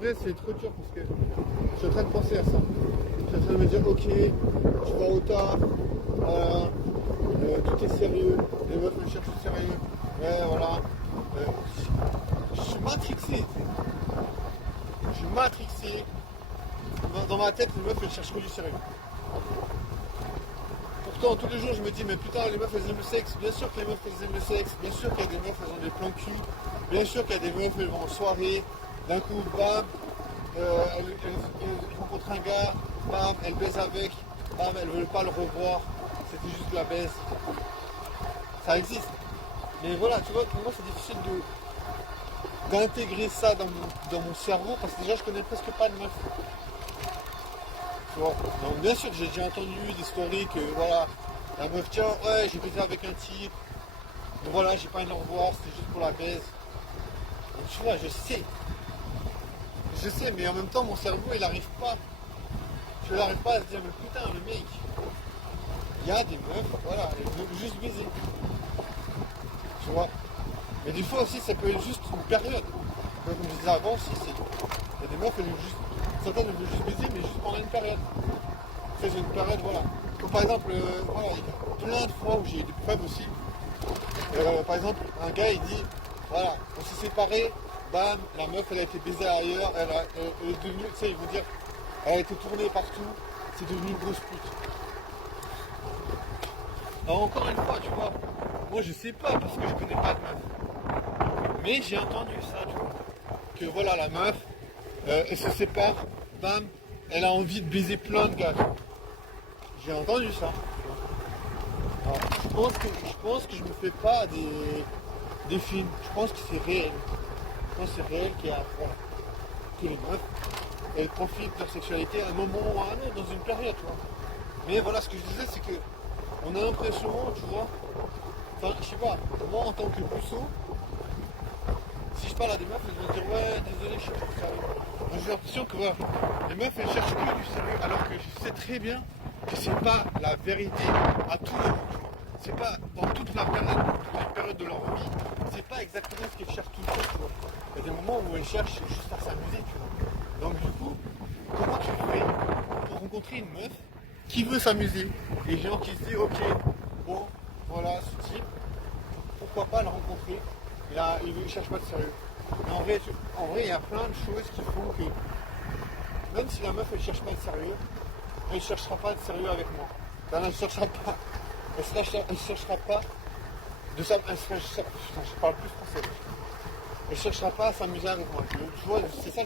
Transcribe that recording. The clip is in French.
vrai, c'est trop dur parce que je suis en train de penser à ça. Je suis en train de me dire, ok, tu vas au taf, tout est sérieux, les meufs me cherchent au sérieux, ouais, voilà. Je suis matrixé. Je suis matrixé. Dans ma tête, les meufs, elles cherchent que du sérieux. Pourtant, tous les jours, je me dis, mais putain, les meufs, elles aiment le sexe. Bien sûr que les meufs, elles aiment le sexe. Bien sûr qu'il y a des meufs, elles ont des plans cul. Bien sûr qu'il y a des meufs, elles vont en soirée. D'un coup, bam, elles rencontrent un gars. Bam, elles baisent avec. Bam, elles veulent pas le revoir. C'était juste de la baise. Ça existe. Mais voilà, tu vois, pour moi, c'est difficile d'intégrer ça dans mon cerveau parce que déjà, je connais presque pas de meufs. Tu vois. Donc bien sûr que j'ai déjà entendu des stories que voilà, la meuf tiens, ouais j'ai baisé avec un type, donc voilà, j'ai pas envie de le revoir, c'était juste pour la baise. Donc tu vois, je sais, mais en même temps mon cerveau il arrive pas. Je n'arrive pas à se dire mais putain le mec, il y a des meufs, voilà, elles veulent juste baiser. Tu vois. Mais des fois aussi ça peut être juste une période. Comme je disais avant aussi, il y a des meufs, elles veulent juste. Certaines elles veulent juste baiser mais juste pendant une période. C'est une période, voilà. Comme par exemple, voilà, il y a plein de fois où j'ai eu des preuves aussi. Par exemple, un gars il dit, voilà, on s'est séparés, bam, la meuf elle a été baisée ailleurs, elle est devenue, tu sais, ils vont dire, elle a été tournée partout, c'est devenu une grosse pute. Alors encore une fois, tu vois, moi je sais pas parce que je connais pas de meuf. Mais j'ai entendu ça, tu vois. Que voilà, la meuf, elle se sépare, bam, elle a envie de baiser plein de gars. J'ai entendu ça. Alors, je pense que je me fais pas des films. Je pense que c'est réel. Je pense que c'est réel voilà, que les meufs, elles profitent de leur sexualité à un moment ou à un autre, dans une période, tu vois. Mais voilà, ce que je disais, c'est que on a l'impression, tu vois, enfin, je sais pas, moi en tant que puceau, si je parle à des meufs, elles vont dire ouais, désolé, je cherche du sérieux. Moi j'ai l'impression que voilà, les meufs elles cherchent que du sérieux, alors que je sais très bien que c'est pas la vérité à tout moment. C'est pas dans toute la période, toutes les périodes de leur vie, c'est pas exactement ce qu'elles cherchent tout le temps, tu vois. Il y a des moments où elles cherchent juste à s'amuser, tu vois. Donc du coup, comment tu fais pour rencontrer une meuf qui veut s'amuser et gens qui se disent ok, bon, voilà, ce type, pourquoi pas le rencontrer. Il ne cherche pas de sérieux. Mais en vrai, il y a plein de choses qui font que même si la meuf elle cherche pas de sérieux, elle ne cherchera pas de sérieux avec moi. Elle ne cherchera pas. Elle cherchera pas de ça. Putain, je parle plus français. Elle cherchera pas à s'amuser avec moi. Tu vois, c'est ça.